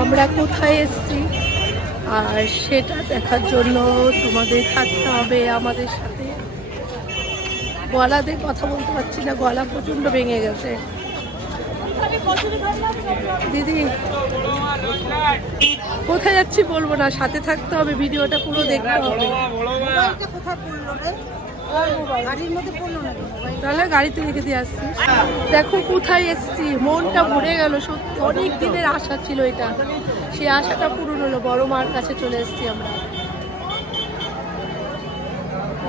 আমরা কোথায় এসেছি আর সেটা দেখার জন্য তোমাদের থাকতে হবে আমাদের সাথে। গলাতে কথা বলতে পারছি না, গলা প্রচন্ড ভেঙে গেছে। দিদি কোথায় যাচ্ছি বলবো না, সাথে থাকতে হবে, ভিডিওটা পুরো দেখতে হবে। তাহলে গাড়িতে রেখে দিয়ে আসছি। দেখো কোথায় এসছি, মনটা ভরে গেল সত্যি। অনেক দিনের আশা ছিল এটা, সেই আশাটা পূরণ হলো। বড় মার কাছে চলে এসছি আমরা।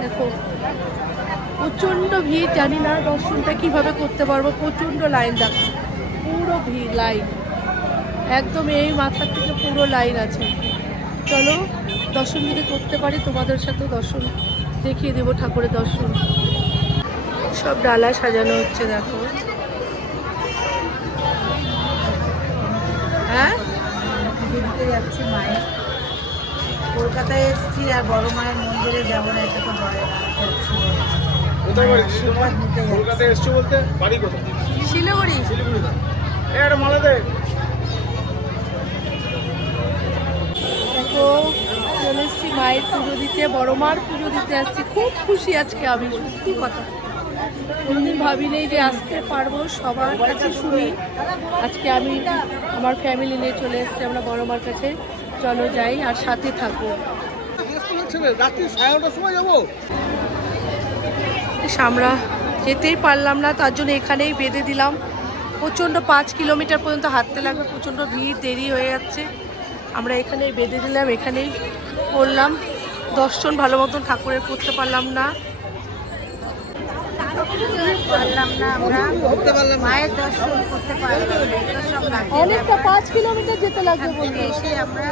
দেখো প্রচন্ড ভিড়, জানি না দর্শনটা কিভাবে করতে পারবো। প্রচন্ড লাইন, দেখো পুরো ভিড়, লাইন একদম এই মাথার থেকে পুরো লাইন আছে। চলো দর্শন যদি করতে পারি তোমাদের সাথে দর্শন দেখিয়ে দেবো, ঠাকুরের দর্শন। সব ডালা সাজানো হচ্ছে দেখো। হ্যাঁ ঘুরতে যাচ্ছি মায়ের, কলকাতায় এসেছি আর বড় মায়ের মন্দিরে যাবো না, এটা তো হয় না। কলকাতায় এসছো বলতে বাড়ি কোথায়? শিলিগুড়ি। দেখো চলে এসছি মায়ের পুজো দিতে, বড় মার পুজো দিতে আসছি। খুব খুশি আজকে আমি, সত্যি কথা। কোনোদিন ভাবিনি যে আসতে পারবো, সবার কাছে শুনি। আজকে আমি আমার ফ্যামিলি নিয়ে চলে এসেছি আমরা বড় মার কাছে। চলো যাই আর সাথে থাকো। আমরা যেতেই পারলাম না, তার জন্য এখানেই বেঁধে দিলাম। প্রচণ্ড 5 কিলোমিটার পর্যন্ত হাঁটতে লাগবে, প্রচণ্ড ভিড়, দেরি হয়ে যাচ্ছে। আমরা এখানেই বেঁধে দিলাম, এখানেই করলাম দর্শন। ভালো মতন ঠাকুরের করতে পারলাম না, মায়ের দর্শন করতে পারলাম। অনেকটা 5 কিলোমিটার যেতে লাগবে। এসে আমরা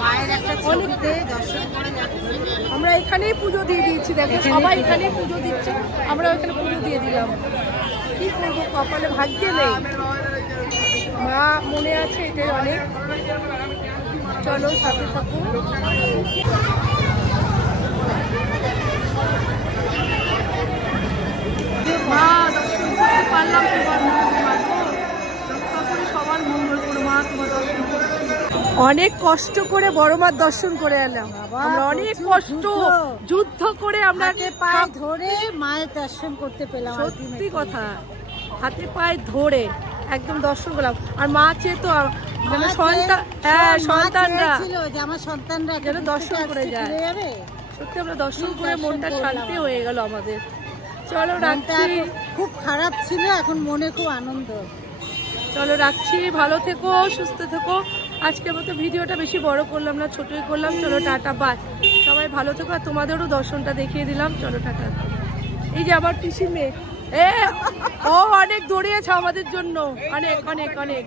মায়ের একটা ছবিতে দর্শন করে যাচ্ছি। আমরা এখানেই পুজো দিয়ে দিয়েছি, দেখো সবাই এখানেই পুজো দিচ্ছে, আমরা ওখানে পুজো দিয়ে দিলাম। কি করবো, কপালে ভাগ্যে নেই, মা মনে আছে, এটাই অনেক। চলো সাথে থাকুন। মা দর্শন করতে পারলাম, সবার মঙ্গল করো মা, তোমার দর্শন। অনেক কষ্ট করে বড় মার দর্শন করে এলাম আমরা, অনেক কষ্ট যুদ্ধ করে আমরা পায়ে ধরে মায়ের দর্শন করতে পেলাম। সত্যি কথা, হাতে পায়ে ধরে একদম দর্শন করলাম। আর মা চেয়ে তো মানে সন্তান, হ্যাঁ সন্তানরা ছিল যে আমার সন্তানরা যেন দর্শন করে যায়। সত্যি আমরা দর্শন করে মনটা শান্তি হয়ে গেল আমাদের। চলো রাখছি, খুব খারাপ ছিল, এখন মনে খুব আনন্দ। চলো রাখছি, ভালো থেকো, সুস্থ থেকো। আজকের মতো ভিডিওটা বেশি বড় করলাম না, ছোটই করলাম। চলো টাটা, বাই, সবাই ভালো থেকো। আর তোমাদেরও দর্শনটা দেখিয়ে দিলাম। চলো টাটা। এই যে আবার পিসি মেয়ে, ও অনেক দৌড়িয়েছে আমাদের জন্য, অনেক অনেক অনেক।